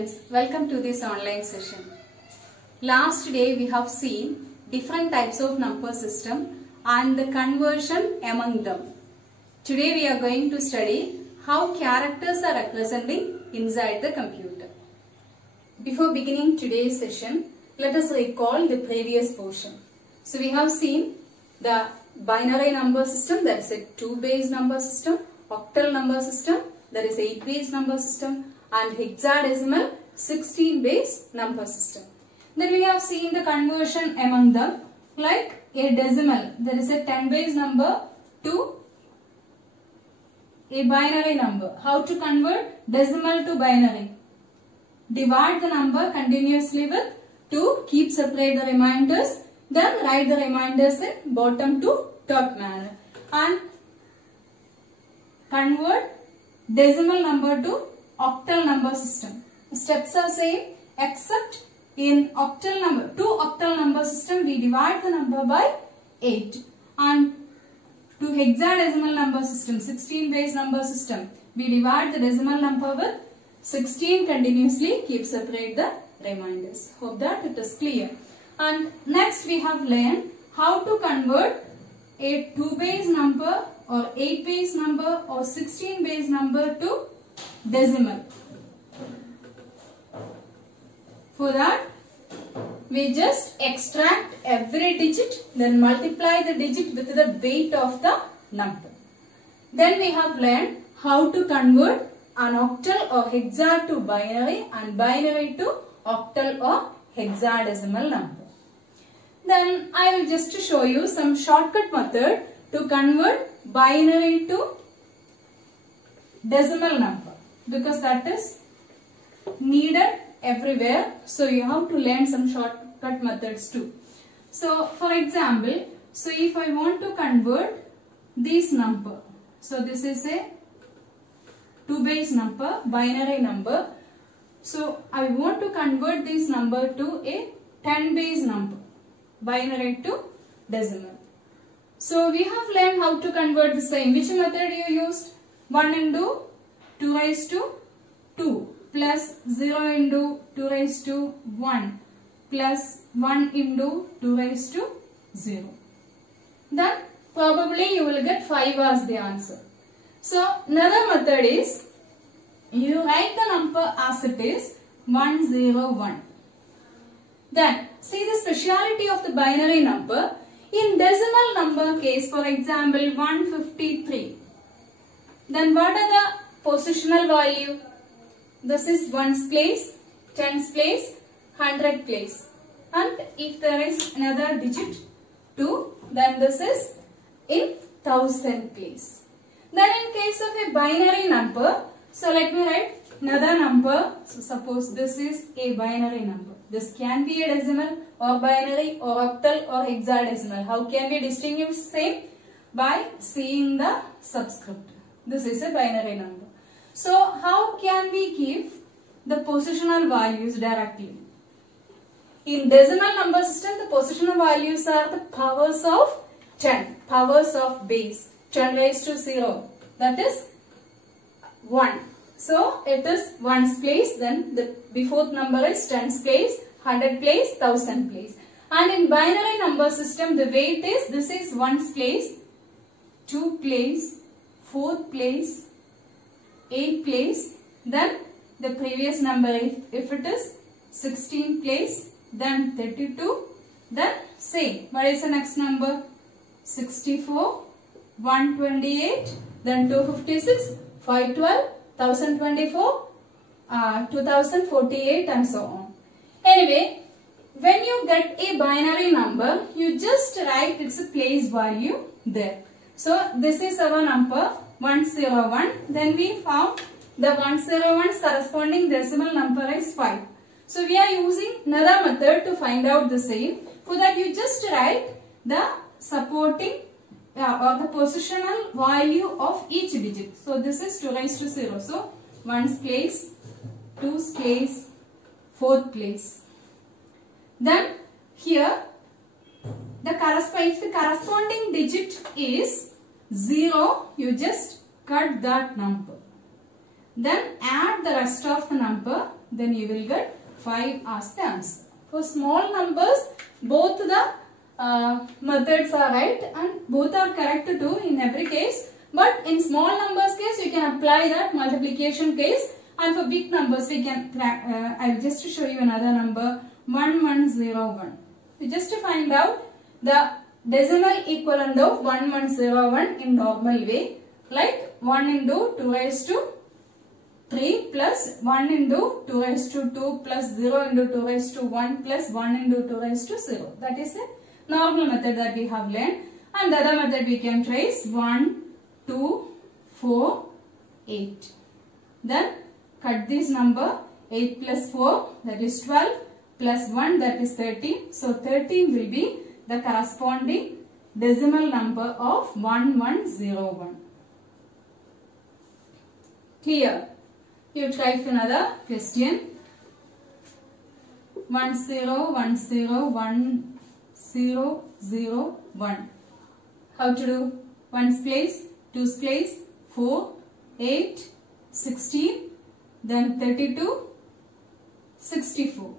students, welcome to this online session. Last day we have seen different types of number system and the conversion among them. Today we are going to study how characters are representing inside the computer. Before beginning today's session, let us recall the previous portion. So we have seen the binary number system, that is a 2-base number system, octal number system, that is 8-base number system, and hexadecimal 16-base number system. Then we have seen the conversion among them, like a decimal, there is a 10-base number to a binary number. How to convert decimal to binary? Divide the number continuously with 2, keep separate the remainders, then write the remainders in bottom to top manner and convert decimal number to octal number system. Steps are same except in octal number, 2 octal number system we divide the number by 8, and to hexadecimal number system, 16-base number system, we divide the decimal number with 16 continuously, keep separate the remainders. Hope that it is clear. And next we have learned how to convert a 2-base number or 8-base number or 16-base number to decimal. For that, we just extract every digit, then multiply the digit with the weight of the number. Then we have learned how to convert an octal or hexa to binary and binary to octal or hexadecimal number. Then I will just show you some shortcut method to convert binary to decimal number, because that is needed everywhere. So you have to learn some shortcut methods too. So for example, so if I want to convert this number, so this is a 2-base number, binary number. So I want to convert this number to a 10-base number, binary to decimal. So we have learned how to convert the same. Which method you used? 1 into 2 raised to 2 plus 0 into 2 raised to 1 plus 1 into 2 raised to 0. Then probably you will get 5 as the answer. So another method is you write the number as it is 101. Then see the speciality of the binary number. In decimal number case, for example 153. Then what are the positional value? This is 1's place, 10's place, 100 place. And if there is another digit 2, then this is in 1000 place. Then in case of a binary number, so let me write another number. So suppose this is a binary number. This can be a decimal or binary or octal or hexadecimal. How can we distinguish same? By seeing the subscript. This is a binary number. So how can we give the positional values directly? In decimal number system, the positional values are the powers of 10, powers of base, 10 raised to 0, that is 1. So it is 1's place, then the before number is 10's place, 100 place, 1000 place. And in binary number system, the weight is, this is 1's place, 2 place, 4th place, 8 place, then the previous number if it is 16 place, then 32, then same. What is the next number? 64, 128, then 256, 512, 1024, 2048 and so on. Anyway, when you get a binary number, you just write its place value there. So this is our number 101. Then we found the 101's corresponding decimal number is 5. So we are using another method to find out the same. For that you just write the supporting or the positional value of each digit. So this is 2 raised to 0. So 1's place, 2's place, 4th place. Then here if the corresponding digit is 0, you just cut that number. Then add the rest of the number then you will get 5 as the answer. For small numbers, both the methods are right and both are correct too in every case. But in small numbers case, you can apply that multiplication case, and for big numbers we can, I will just show you another number, 1101. So just to find out the decimal equivalent of 1101 in normal way, like 1 into 2 raised to 3 plus 1 into 2 raised to 2 plus 0 into 2 raised to 1 plus 1 into 2 raised to 0. That is a normal method that we have learned. And the other method we can trace 1, 2, 4, 8. Then cut this number, 8 plus 4 that is 12 plus 1 that is 13. So 13 will be the corresponding decimal number of 1101. Clear? You try for another question. 1 0 1 0 1 0 0 1. How to do? 1's place, 2's place, 4, 8, 16, then 32, 64.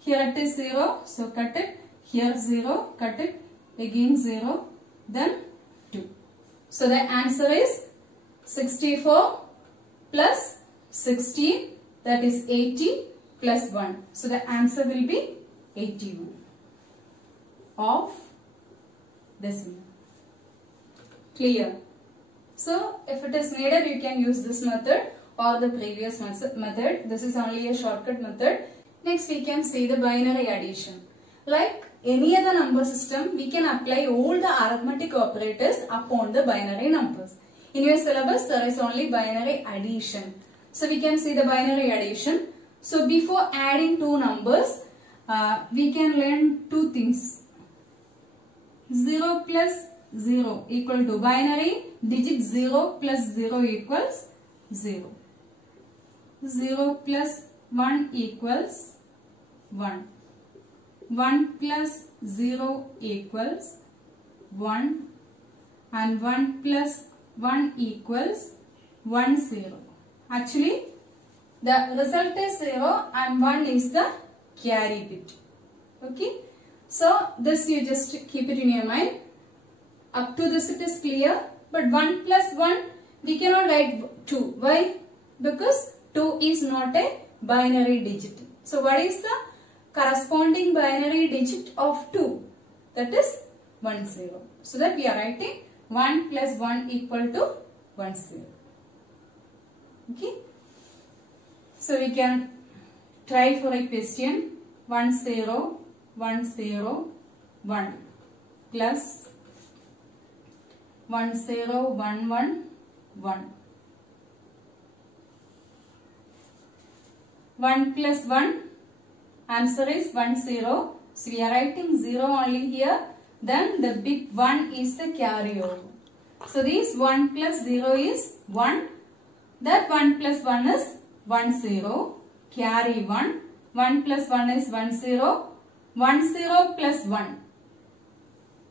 Here it is 0, so cut it. Here 0, cut it. Again 0, then 2. So the answer is 64 plus 16, that is 80 plus 1. So the answer will be 81 of decimal. Clear? So if it is needed, you can use this method or the previous method. This is only a shortcut method. Next we can see the binary addition. Like any other number system, we can apply all the arithmetic operators upon the binary numbers. In your syllabus, there is only binary addition. So we can see the binary addition. So before adding two numbers, we can learn two things. 0 plus 0 equal to binary digit 0 plus 0 equals 0. 0 plus 1 equals 1. 1 plus 0 equals 1 and 1 plus 1 equals 1 0. Actually, the result is 0 and 1 is the carry bit. Okay. So, this you just keep it in your mind. Up to this it is clear. But 1 plus 1, we cannot write 2. Why? Because 2 is not a binary digit. So, what is the corresponding binary digit of 2? That is 1 0. So, that we are writing 1 plus 1 equal to 1 0. Okay. So, we can try for a question. 1 0 1 0 1 plus 1 0 1 1 1. 1 plus 1, answer is 1 0. So we are writing 0 only here. Then the big 1 is the carryover. So this 1 plus 0 is 1. That 1 plus 1 is 1 0. Carry 1. 1 plus 1 is 1 0. 1 0 plus 1.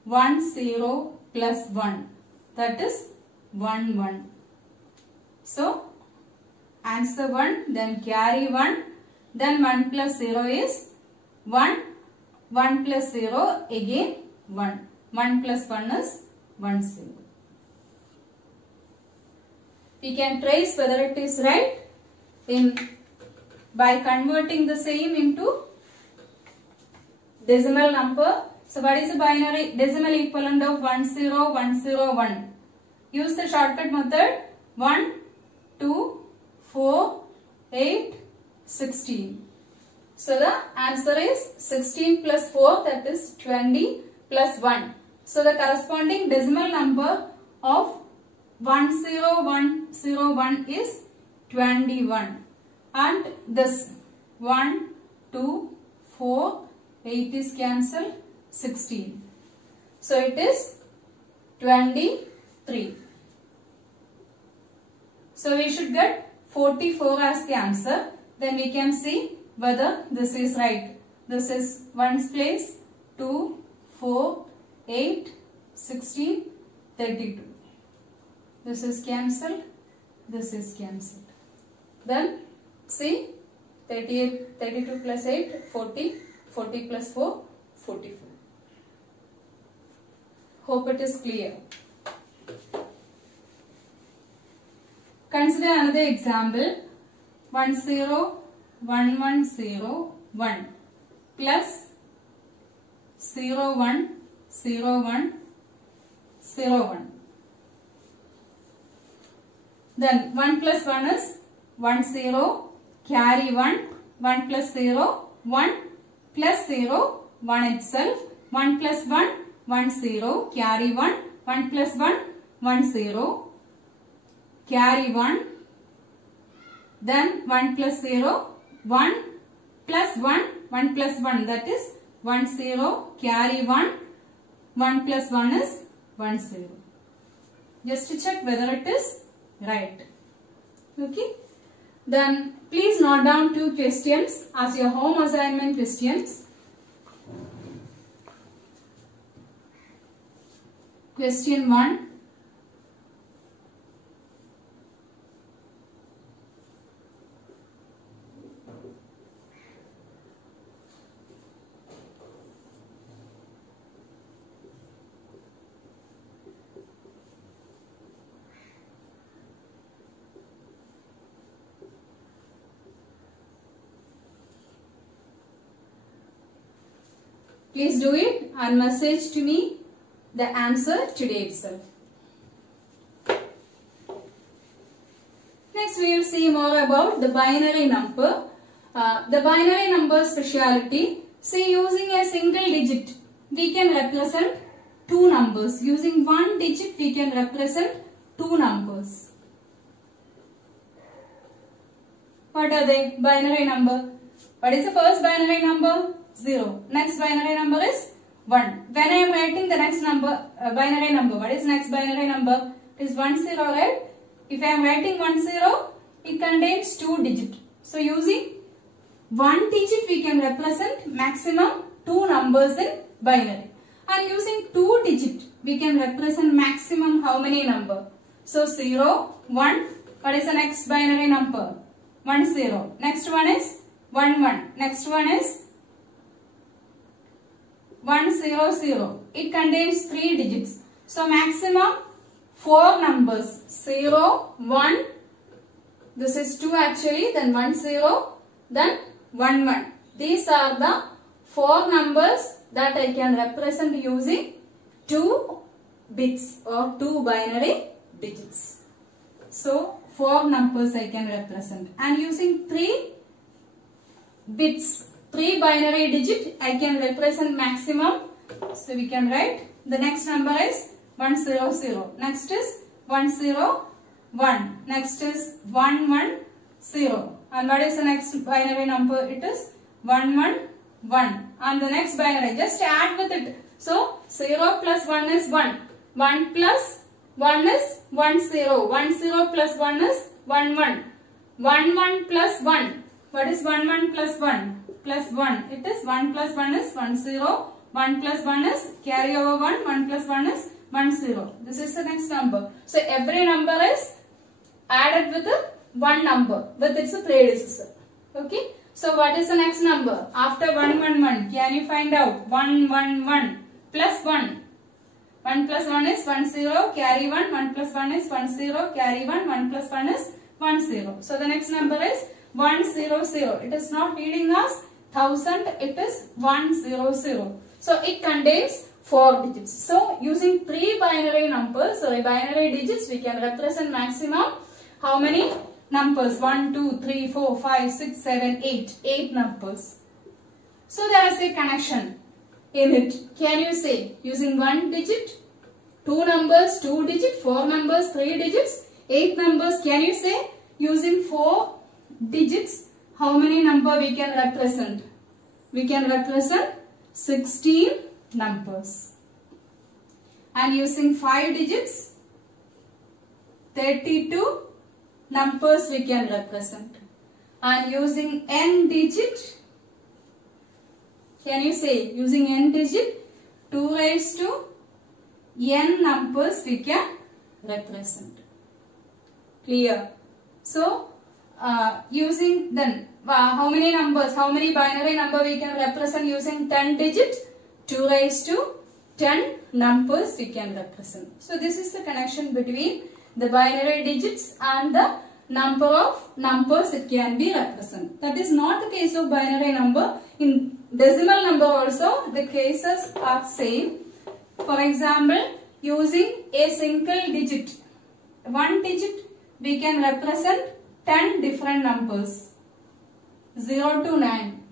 1 0 plus 1. That is 1 1. So answer 1, then carry 1, then 1 plus 0 is 1, 1 plus 0 again 1, 1 plus 1 is 1 0. We can trace whether it is right by converting the same into decimal number. So what is the binary decimal equivalent of 1 0 1 0 1? Use the shortcut method. 1 2 4 8 16. So the answer is 16 plus 4, that is 20 plus 1. So the corresponding decimal number of 10101 is 21. And this 1 2 4 8 is cancelled, 16. So it is 23. So we should get 44 as the answer. Then we can see whether this is right. This is 1's place, 2, 4, 8, 16, 32. This is cancelled. This is cancelled. Then see 38, 32 plus 8, 40. 40 plus 4, 44. Hope it is clear. Consider another example. 1 0 1 1 0 1 plus 0 1 0 1 0 1. Then 1 plus 1 is 1 0, carry 1, 1 plus 0, 1 plus 0, 1 itself, 1 plus 1, 1 0, carry 1, 1 plus 1, 1 0, carry 1, then 1 plus 0, 1 plus 1, 1 plus 1, that is 1 0, carry 1, 1 plus 1 is 1 0. Just to check whether it is right. Okay. Then please note down 2 questions as your home assignment questions. Question 1. Please do it and message to me the answer today itself. Next we will see more about the binary number. The binary number speciality. See, using a single digit we can represent 2 numbers. Using 1 digit we can represent 2 numbers. What are they? Binary number. What is the first binary number? 0. Next binary number is 1. When I am writing the next number, binary number, what is next binary number? It is 1 0, right? If I am writing 1 0, it contains 2 digits. So using 1 digit we can represent maximum 2 numbers in binary. And using 2 digit we can represent maximum how many number? So 0, 1. What is the next binary number? 1 0. Next one is 1 1. Next one is 1 0 0. It contains 3 digits. So maximum 4 numbers. 0, 1. This is 2 actually. Then 1 0. Then 1 1. These are the 4 numbers that I can represent using 2 bits or 2 binary digits. So 4 numbers I can represent. And using 3 bits, 3 binary digit I can represent maximum. So we can write the next number is 1 0 0. Next is 1 0 1. Next is 1 1 0. And what is the next binary number? It is 1 1 1. And the next binary, just add with it. So 0 plus 1 is 1. 1 plus 1 is 1 0. 1 0 plus 1 is 1 1. 1 1 plus 1. What is 1 1 plus 1? Plus 1. It is 1 plus 1 is 1 0. 1 plus 1 is carry over 1. 1 plus 1 is 1 0. This is the next number. So every number is added with one number with its predecessor. Okay. So what is the next number? After 1 1 1. Can you find out? 1 1 1 plus 1. 1 plus 1 is 1 0. Carry 1. 1 plus 1 is 1 0. Carry 1. 1 plus 1 is 1 0. So the next number is 1 0 0. It is not reading us 1000. It is 1 0 0. So it contains 4 digits. So using 3 binary numbers or binary digits we can represent maximum how many numbers? 1 2 3 4 5 6 7 8. 8 numbers. So there is a connection in it. Can you say using 1 digit, 2 numbers, 2 digit, 4 numbers, 3 digits, 8 numbers? Can you say using 4 digits how many number we can represent? We can represent 16 numbers. And using 5 digits, 32 numbers we can represent. And using n digit, can you say using n digit 2 raised to n numbers we can represent. Clear? So using then how many numbers, how many binary number we can represent using 10 digits? 2 raised to 10 numbers we can represent. So this is the connection between the binary digits and the number of numbers it can be represented. That is not the case of binary number. In decimal number also the cases are same. For example, using a single digit, one digit we can represent 10 different numbers, 0 to 9.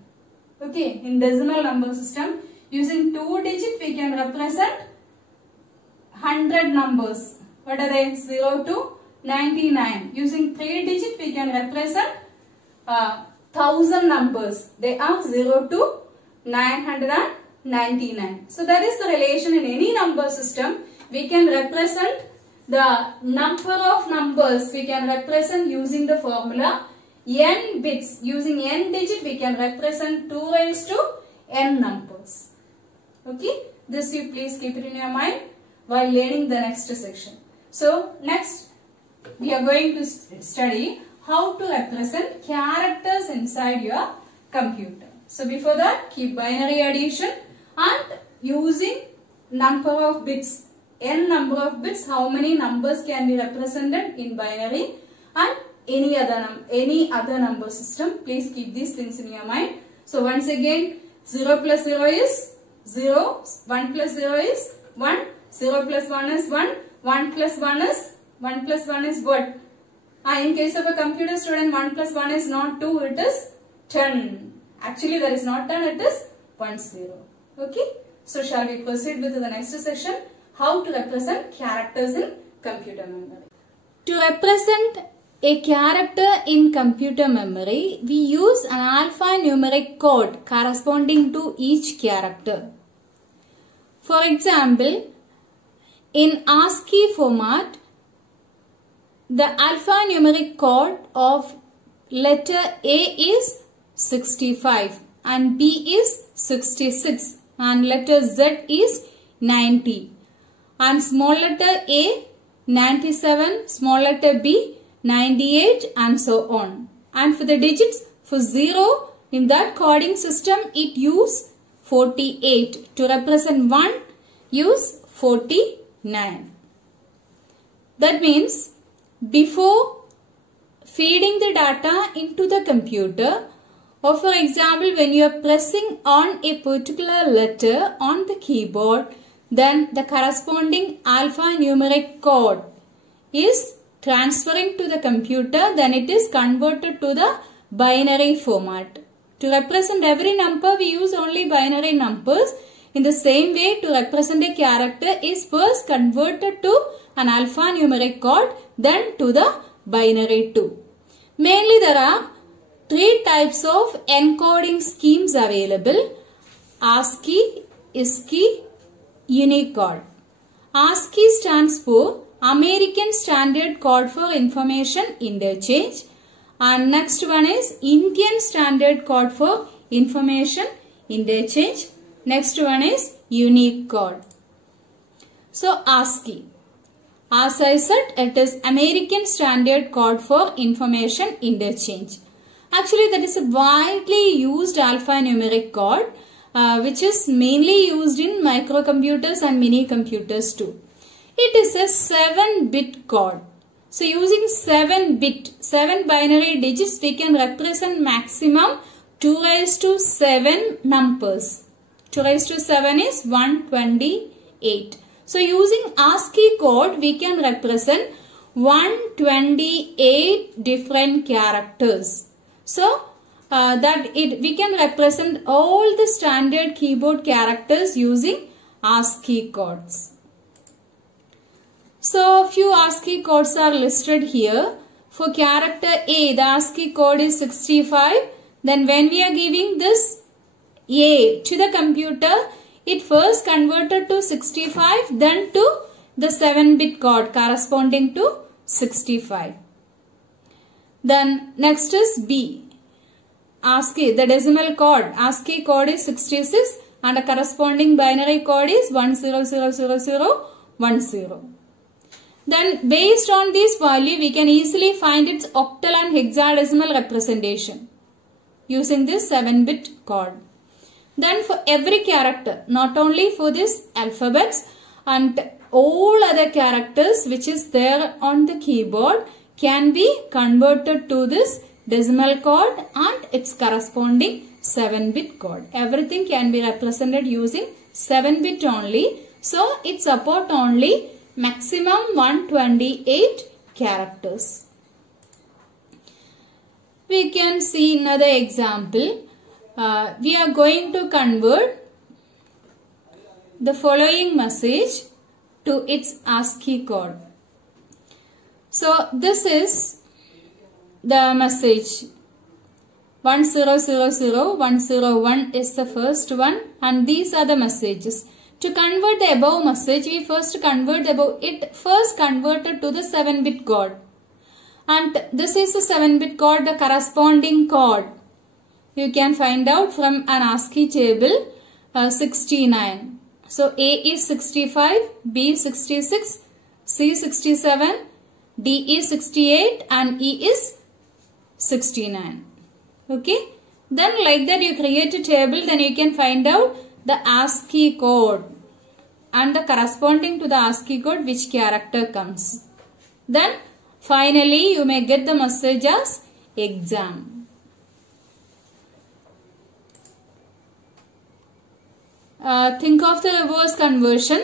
Okay, in decimal number system, using 2 digit we can represent 100 numbers. What are they? 0 to 99. Using 3 digit we can represent 1000 numbers. They are 0 to 999. So that is the relation in any number system. We can represent the number of numbers we can represent using the formula n bits. Using n digit we can represent 2 raised to n numbers. Okay, this you please keep it in your mind while learning the next section. So next we are going to study how to represent characters inside your computer. So before that, keep binary addition and using number of bits, n number of bits, how many numbers can be represented in binary and any other number system. Please keep these things in your mind. So once again, 0 plus 0 is 0, 1 plus 0 is 1, 0 plus 1 is 1, 1 plus 1 is what? In case of a computer student, 1 plus 1 is not 2, it is 10. Actually, that is not 10, it is 10. Okay. So, shall we proceed with the next session? How to represent characters in computer memory. To represent a character in computer memory, we use an alphanumeric code corresponding to each character. For example, in ASCII format, the alphanumeric code of letter A is 65 and B is 66 and letter Z is 90 and small letter A 97, small letter B 98 and so on. And for the digits, for 0 in that coding system it use 48. To represent 1 use 49. That means before feeding the data into the computer, or for example when you are pressing on a particular letter on the keyboard, then the corresponding alphanumeric code is transferring to the computer, then it is converted to the binary format. To represent every number we use only binary numbers. In the same way, to represent a character is first converted to an alphanumeric code, then to the binary too. Mainly there are 3 types of encoding schemes available: ASCII, ISCII, Unicode. ASCII stands for American Standard Code for Information Interchange, and next one is Indian Standard Code for Information Interchange. Next one is Unicode. So ASCII, as I said, it is American Standard Code for Information Interchange. Actually, that is a widely used alphanumeric code which is mainly used in microcomputers and mini computers too. It is a 7-bit code. So using 7 binary digits, we can represent maximum 2 raised to 7 numbers. 2 raised to 7 is 128. So using ASCII code, we can represent 128 different characters. So we can represent all the standard keyboard characters using ASCII codes. So few ASCII codes are listed here. For character A, the ASCII code is 65. Then when we are giving this A to the computer, it first converted to 65, then to the 7-bit code corresponding to 65. Then next is B. ASCII, the decimal code. ASCII code is 66 and a corresponding binary code is 100010. Then based on this value, we can easily find its octal and hexadecimal representation. using this 7-bit code. Then for every character, not only for this alphabets and all other characters which is there on the keyboard can be converted to this decimal code and its corresponding 7-bit code. Everything can be represented using 7-bit only. So it supports only maximum 128 characters. We can see another example. We are going to convert the following message to its ASCII code. So this is the message 1000 101 is the first one, and these are the messages. To convert the above message, we first convert the above. It first converted to the 7-bit code, and this is the 7-bit code, the corresponding code. You can find out from an ASCII table 69. So A is 65, B 66, C 67, D is 68 and E is 69. Okay. Then like that you create a table, then you can find out the ASCII code and the corresponding to the ASCII code which character comes. Then finally you may get the message as exam. Think of the reverse conversion.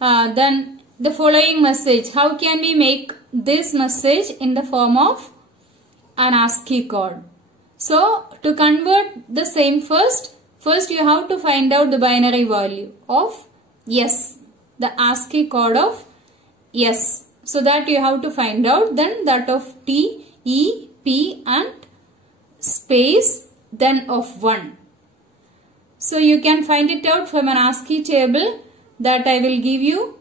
Then the following message. How can we make this message in the form of an ASCII code? So to convert the same first you have to find out the binary value of yes, the ASCII code of yes. So that you have to find out, then that of T, E, P and space, then of 1. So you can find it out from an ASCII table that I will give you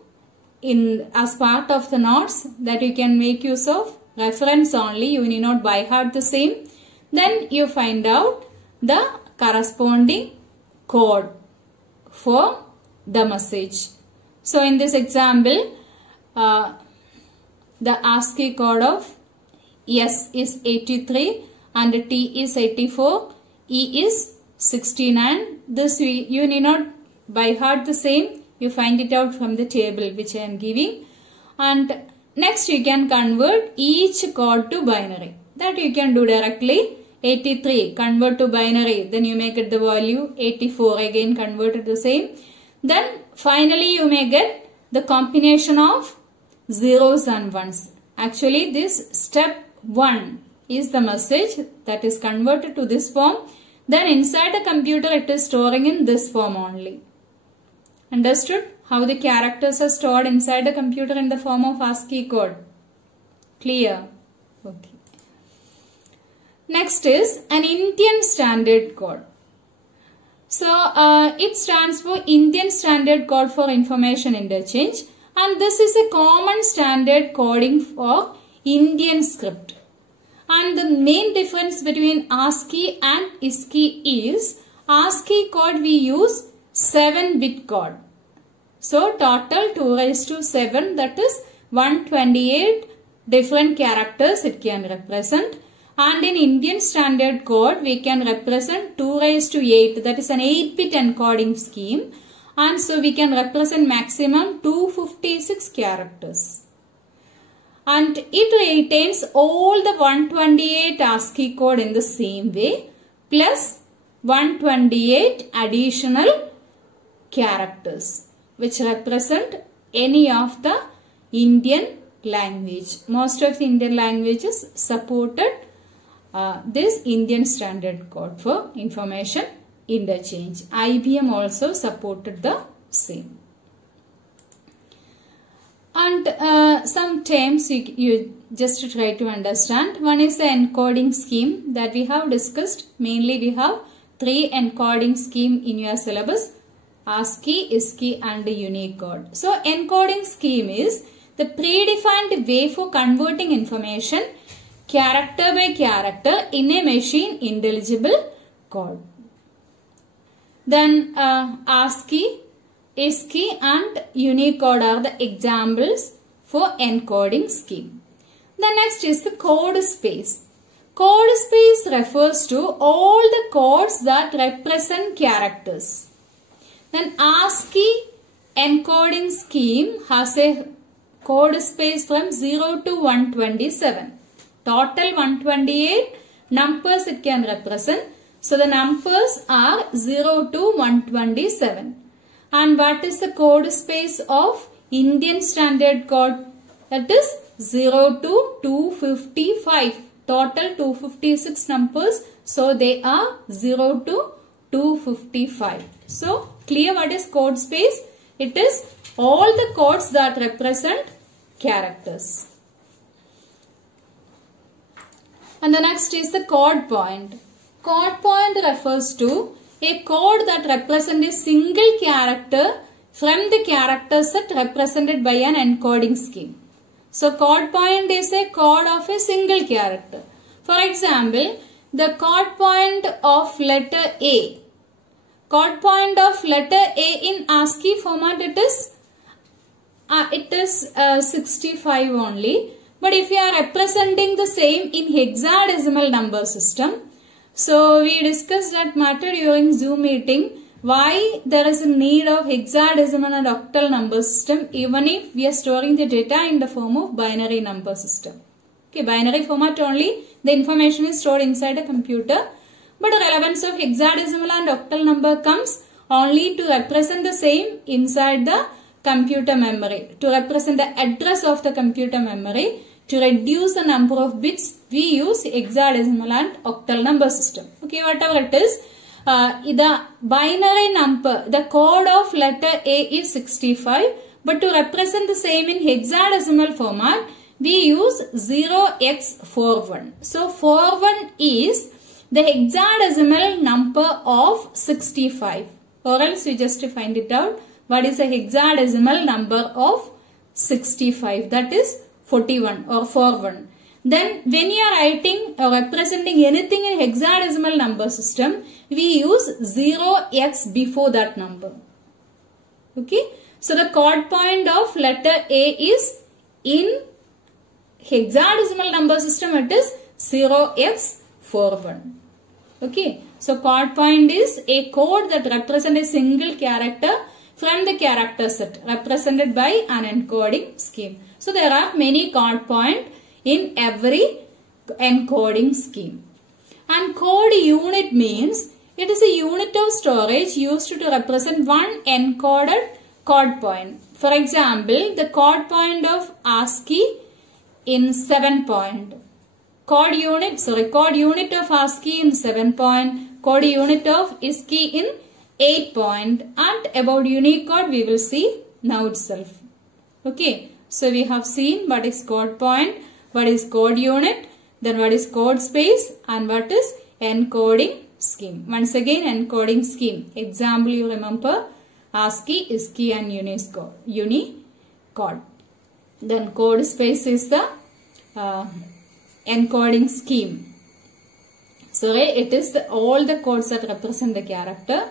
in as part of the notes, that you can make use of reference only. You need not by heart the same. Then you find out the corresponding code for the message. So in this example, the ASCII code of S is 83 and T is 84, E is 69. This you need not by heart the same. You find it out from the table which I am giving. And next you can convert each code to binary. That you can do directly. 83 convert to binary. Then you may get the value 84. Again convert the same. Then finally you may get the combination of zeros and ones. Actually this step 1 is the message that is converted to this form. Then inside the computer it is storing in this form only. Understood? How the characters are stored inside the computer in the form of ASCII code. Clear? Okay. Next is an Indian Standard Code. So it stands for Indian Standard Code for Information Interchange, and this is a common standard coding for Indian script. And the main difference between ASCII and ISCII is ASCII code we use 7-bit code. So total 2 raised to 7, that is 128 different characters it can represent. And in Indian Standard Code we can represent 2 raised to 8, that is an 8-bit encoding scheme. And so we can represent maximum 256 characters. And it retains all the 128 ASCII code in the same way, plus 128 additional characters which represent any of the Indian language. Most of the Indian languages supported this Indian Standard Code for Information Interchange. IBM also supported the same. And some terms you just try to understand. One is the encoding scheme that we have discussed. Mainly we have 3 encoding scheme in your syllabus: ASCII, ISCII and Unicode. So encoding scheme is the predefined way for converting information character by character in a machine intelligible code. Then ASCII, ISCII and Unicode are the examples for encoding scheme. The next is the code space. Code space refers to all the codes that represent characters. Then ASCII encoding scheme has a code space from 0 to 127. Total 128 numbers it can represent. So the numbers are 0 to 127. And what is the code space of Indian Standard Code? That is 0 to 255. Total 256 numbers. So they are 0 to 255. So clear what is code space? It is all the codes that represent characters. And the next is the code point. Code point refers to a code that represents a single character from the character set represented by an encoding scheme. So code point is a code of a single character. For example, the code point of letter A. Code point of letter A in ASCII format it is 65 only. But if you are representing the same in hexadecimal number system, so we discussed that matter during Zoom meeting, why there is a need of hexadecimal and octal number system even if we are storing the data in the form of binary number system. Okay, binary format only, the information is stored inside a computer. But the relevance of hexadecimal and octal number comes only to represent the same inside the computer memory, to represent the address of the computer memory. To reduce the number of bits, we use hexadecimal and octal number system. Okay, whatever it is, the binary number, the code of letter A is 65, but to represent the same in hexadecimal format, we use 0x41. So 41 is the hexadecimal number of 65, or else you just find it out. What is the hexadecimal number of 65? That is 41 or 41. Then when you are writing or representing anything in hexadecimal number system, we use 0x before that number. Okay. So the code point of letter A is in hexadecimal number system it is 0x41. Okay. So code point is a code that represents a single character from the character set represented by an encoding scheme. So there are many code points in every encoding scheme. And code unit means it is a unit of storage used to represent one encoded code point. For example, the code point of ASCII in 7 point. Code unit of ASCII in 7 point. Code unit of ISCII in 8 point. And about Unicode we will see now itself. Okay. So we have seen what is code point, what is code unit, then what is code space and what is encoding scheme. Once again encoding scheme. Example you remember ASCII, ISCII and Unicode. Then code space is the encoding scheme. So it is all the codes that represent the character,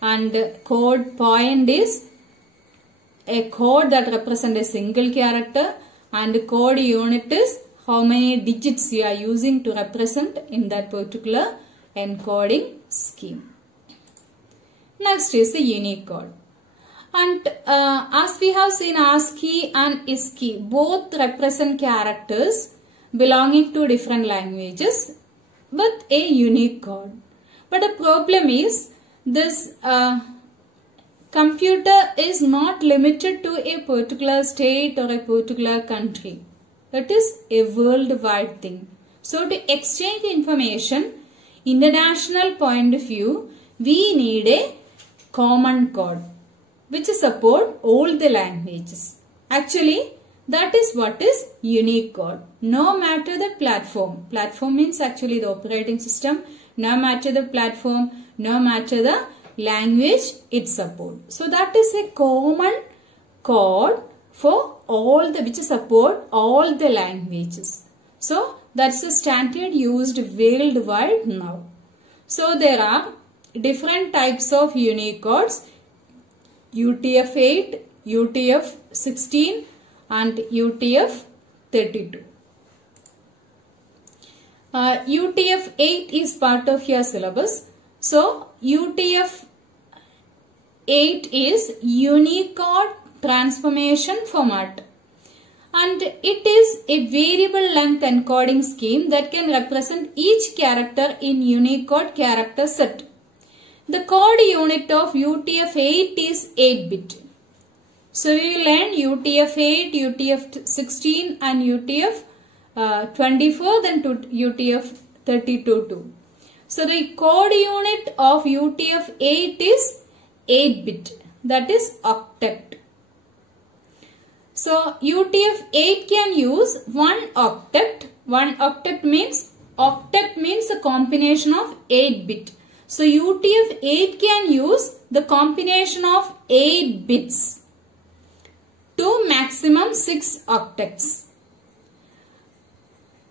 and code point is a code that represents a single character, and code unit is how many digits you are using to represent in that particular encoding scheme. Next is the Unicode. And as we have seen, ASCII and ISCII both represent characters belonging to different languages with a unique code. But the problem is this computer is not limited to a particular state or a particular country. That is a worldwide thing. So to exchange information, international point of view, we need a common code which support all the languages. Actually, that is what is Unicode. No matter the platform. Platform means actually the operating system. No matter the platform, no matter the language it supports. So that is a common code for all the which support all the languages. So that's the standard used worldwide now. So there are different types of Unicodes: UTF-8, UTF-16 and UTF-32. UTF-8 is part of your syllabus. So, UTF-8 is Unicode Transformation Format. And it is a variable length encoding scheme that can represent each character in Unicode character set. The code unit of UTF-8 is 8-bit. So we will learn UTF-8, UTF-16 and UTF-24, then to UTF-32 too. So the code unit of UTF-8 is 8-bit, that is octet. So UTF-8 can use one octet. One octet means a combination of 8-bit. So UTF-8 can use the combination of 8 bits to maximum 6 octets.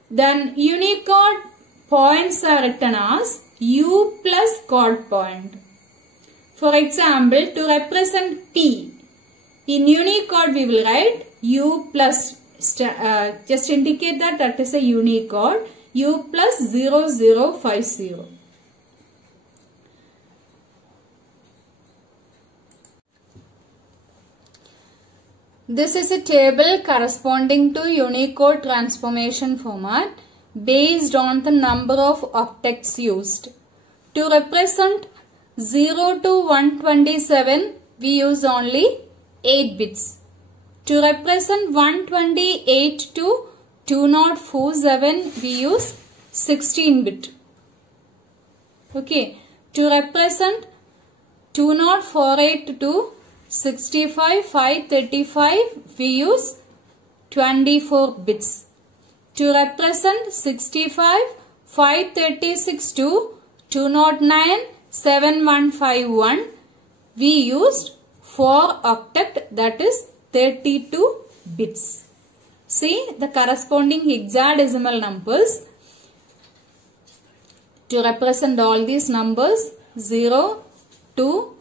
Then Unicode points are written as U plus code point. For example, to represent P, in Unicode we will write U plus, just indicate that is a Unicode, U plus 0050. This is a table corresponding to Unicode transformation format based on the number of octets used. To represent 0 to 127, we use only 8 bits. To represent 128 to 2047, we use 16 bit. Okay. To represent 2048 to 65,535, we use 24 bits. To represent 65,536 to 209,7151, we used 4 octet, that is 32 bits. See the corresponding hexadecimal numbers. To represent all these numbers, 0 to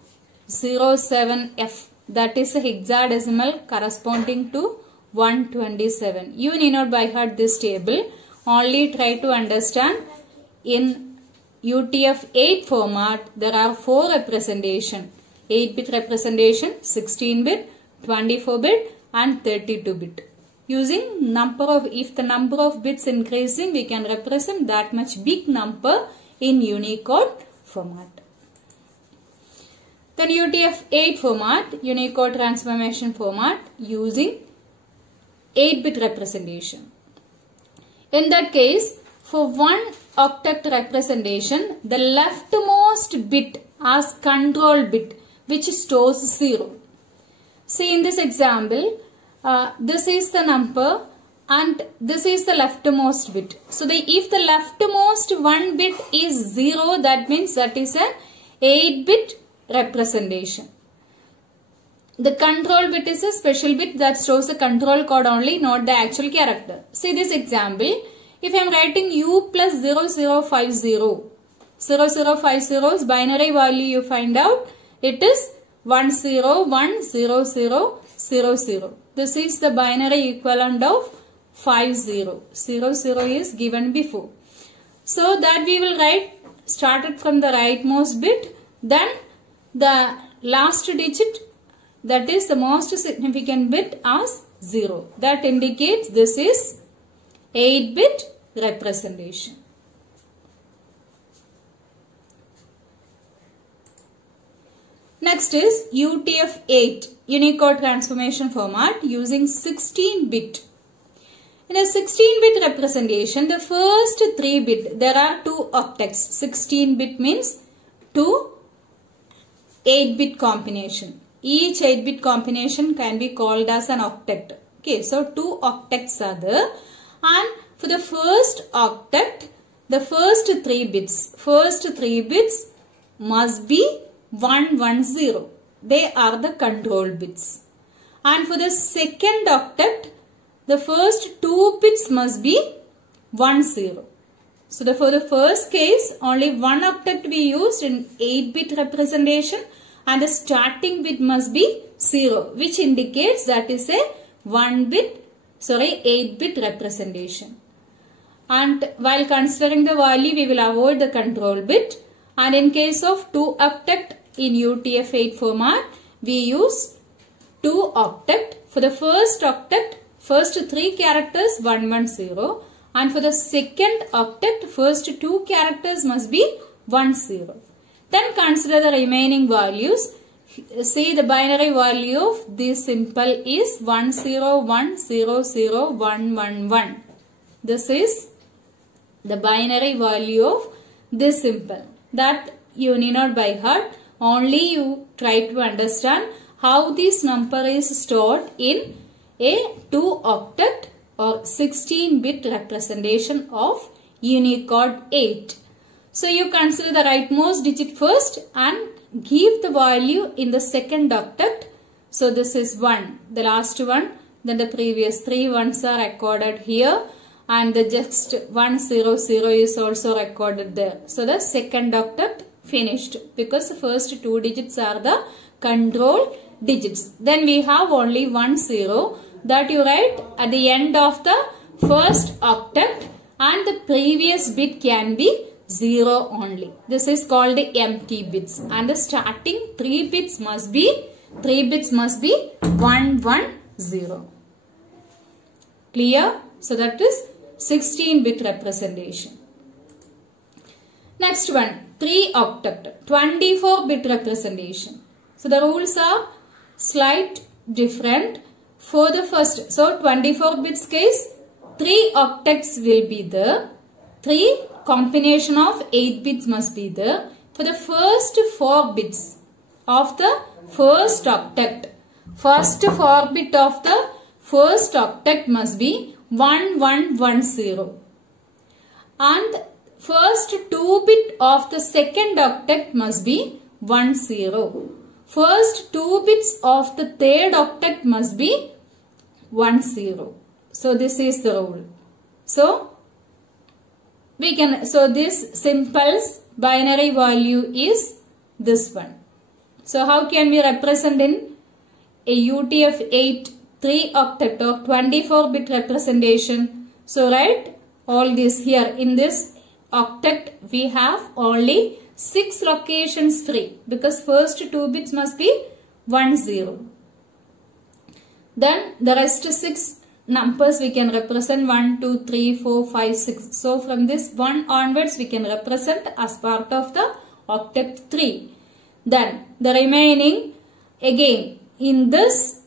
07F, that is a hexadecimal corresponding to 127. You need not by heart this table, only try to understand. In UTF-8 format, there are 4 representation: 8-bit representation, 16-bit, 24-bit and 32-bit. Using number of, if the number of bits increasing, we can represent that much big number in Unicode format. Then UTF-8 format, Unicode transformation format, using 8-bit representation. In that case, for one octet representation, the leftmost bit as control bit, which stores 0. See in this example, this is the number and this is the leftmost bit. So if the leftmost one bit is 0, that means that is an 8-bit representation. The control bit is a special bit that stores the control code only, not the actual character. See this example. If I am writing U plus 0050, 0050's binary value you find out, it is 101000. This is the binary equivalent of 50. 00 is given before. So that we will write, started from the rightmost bit, then the last digit, that is the most significant bit, as 0. That indicates this is 8-bit representation. Next is UTF-8, Unicode transformation format, using 16-bit. In a 16-bit representation, the first 3-bit, there are 2 octets. 16-bit means 2 8-bit combination. Each 8-bit combination can be called as an octet. Okay, so 2 octets are there. And for the first octet, the first 3 bits must be 110. They are the control bits. And for the second octet, the first 2 bits must be 10. So for the first case, only 1 octet we used in 8-bit representation, and the starting bit must be 0, which indicates that is a 8-bit representation. and while considering the value we will avoid the control bit, and in case of 2 octet in UTF-8 format we use 2 octet. For the first octet, first 3 characters 110, and for the second octet first 2 characters must be 10. Then consider the remaining values. See, the binary value of this symbol is 101001111. This is the binary value of this symbol. That you need not by heart. Only you try to understand how this number is stored in a 2 octet or 16-bit representation of Unicode 8. So you consider the rightmost digit first and give the value in the second octet. So this is 1, the last one. Then the previous 3 ones are recorded here, and the just 100 is also recorded there. So the second octet finished, because the first 2 digits are the control digits. Then we have only 10 that you write at the end of the first octet, and the previous bit can be 0 only. This is called the empty bits, and the starting 3 bits must be 110. Clear? So that is 16-bit representation. Next one, 3 octet, 24-bit representation. So the rules are slight different. For the first, so 24 bits case, 3 octets will be there. 3 combination of 8 bits must be there. For the first 4 bits of the first octet, first 4 bit of the first octet must be 1110. And first 2 bit of the second octet must be 10. First 2 bits of the third octet must be 10. So this is the rule. So this simple's binary value is this one. So how can we represent in a UTF-8 3 octet or 24-bit representation? So write all this here. In this octet we have only 6 locations free, because first 2 bits must be 10. Then the rest 6 numbers we can represent 1, 2, 3, 4, 5, 6. So from this 1 onwards we can represent as part of the octet 3. Then the remaining, again in this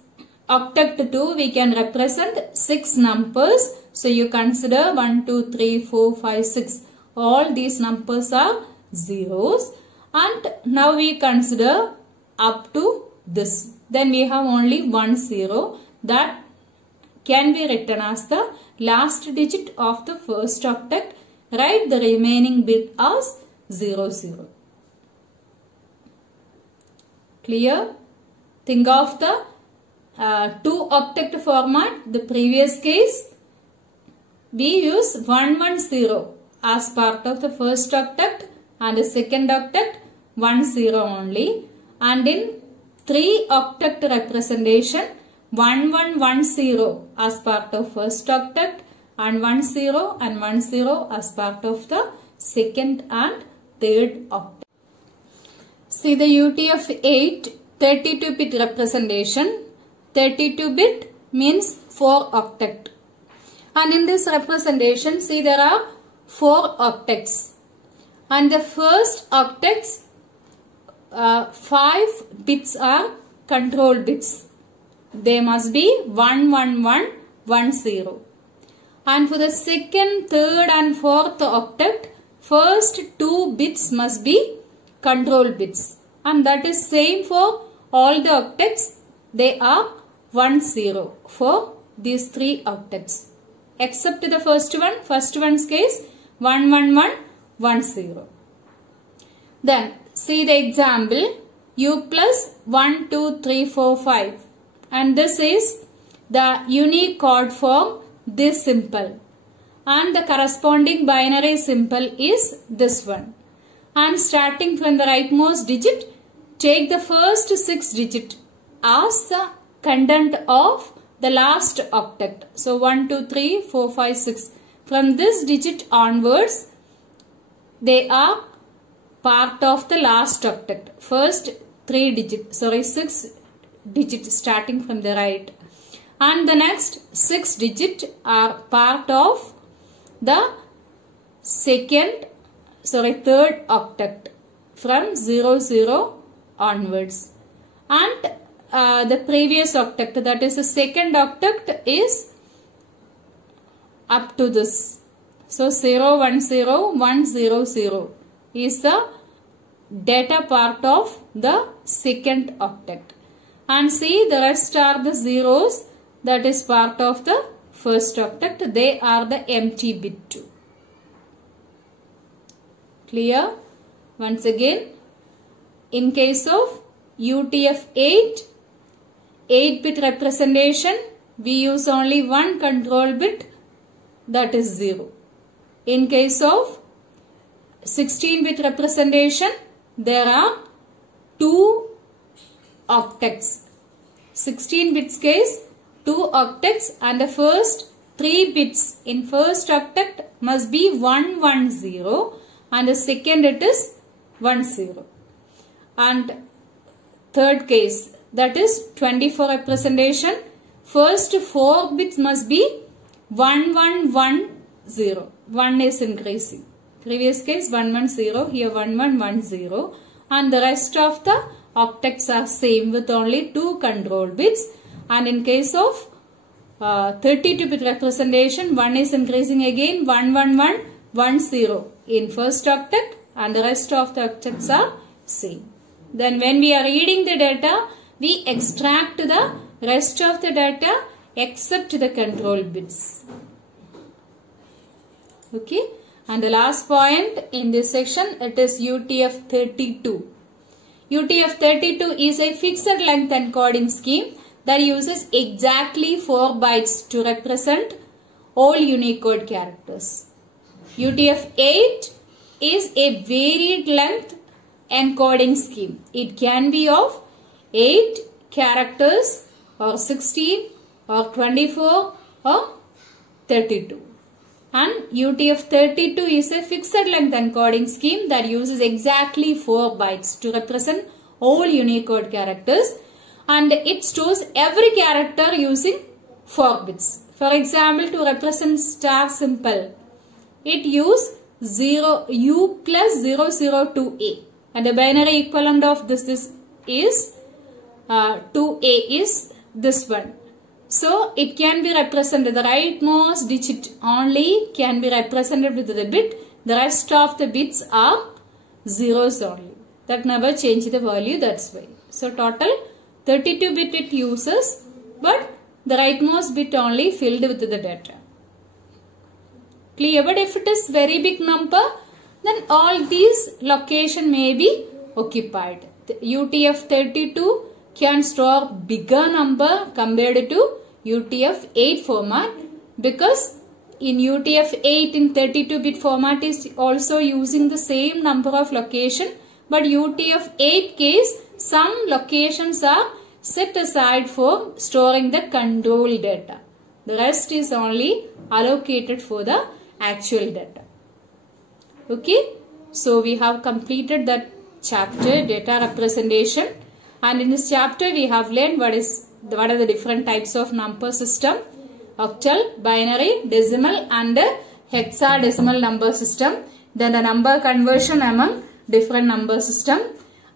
octet 2 we can represent 6 numbers. So you consider 1, 2, 3, 4, 5, 6. All these numbers are zeros, and now we consider up to this. Then we have only 10 that can be written as the last digit of the first octet. Write the remaining bit as 00. Clear? Think of the 2 octet format. The previous case we use 110 as part of the first octet, and the second octet 10 only, and in 3 octet representation 1110 as part of first octet, and 10 and 10 as part of the second and third octet. See the UTF-8 32-bit representation. 32-bit means 4 octet, and in this representation see there are 4 octets, and the first octets 5 bits are control bits. They must be 11110. And for the second, third and fourth octet, first 2 bits must be control bits, and that is same for all the octets. They are 10 for these 3 octets, except the first one. First one's case 11110. Then see the example, U plus 1, 2, 3, 4, 5, and this is the Unicode for this symbol, and the corresponding binary symbol is this one. And starting from the rightmost digit, take the first 6 digit as the content of the last octet. So 1, 2, 3, 4, 5, 6. from this digit onwards, they are part of the last octet. First 6 digits starting from the right. And the next 6 digits are part of the third octet from 00 onwards. And the previous octet, that is the second octet, is up to this. So 010100 is the data part of the second octet. And see, the rest are the zeros, that is part of the first octet. They are the empty bit 2. Clear? Once again, in case of UTF-8, 8-bit representation, we use only one control bit, that is 0. In case of 16-bit representation, there are 2 octets. 16 bits case, 2 octets, and the first 3 bits in first octet must be 110, and the second it is 10. And third case, that is 24 representation, first 4 bits must be 1110. 1 is increasing. Previous case 110, here 1110, and the rest of the octets are same with only 2 control bits. And in case of 32-bit representation, 1 is increasing again, 11110 in first octet, and the rest of the octets are same. Then when we are reading the data, we extract the rest of the data except the control bits. Okay. And the last point in this section, it is UTF-32. UTF-32 is a fixed length encoding scheme that uses exactly 4 bytes to represent all Unicode characters. UTF-8 is a varied length encoding scheme. It can be of 8 characters or 16 or 24 or 32. And UTF-32 is a fixed length encoding scheme that uses exactly 4 bytes to represent all Unicode characters, and it stores every character using 4 bits. For example, to represent star symbol, it uses U plus 002A, and the binary equivalent of this is 2A is this one. So it can be represented, the rightmost digit only can be represented with the bit. The rest of the bits are zeros only. That never change the value, that's why. So total 32 bit it uses, but the rightmost bit only filled with the data. Clear? But if it is very big number, then all these location may be occupied. The UTF-32 can store bigger number compared to UTF-8 format, because in UTF-8 in 32-bit format is also using the same number of location, but UTF-8 case some locations are set aside for storing the control data. The rest is only allocated for the actual data. Okay, so we have completed that chapter, data representation, and in this chapter we have learned what are the different types of number system: octal, binary, decimal and hexadecimal number system. Then the number conversion among different number system,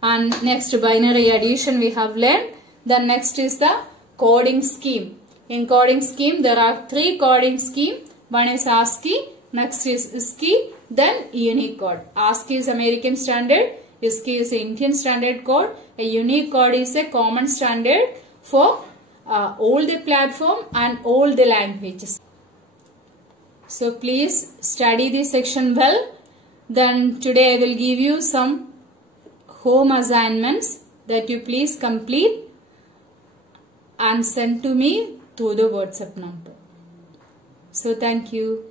and next binary addition we have learned. Then next is the coding scheme. In coding scheme there are 3 coding scheme. One is ASCII, next is ISCII, then Unicode. ASCII is American standard, ISCII is Indian standard code. A Unicode is a common standard for all the platform and all the languages. So please study this section well. Then today I will give you some home assignments that you please complete and send to me through the WhatsApp number. So thank you.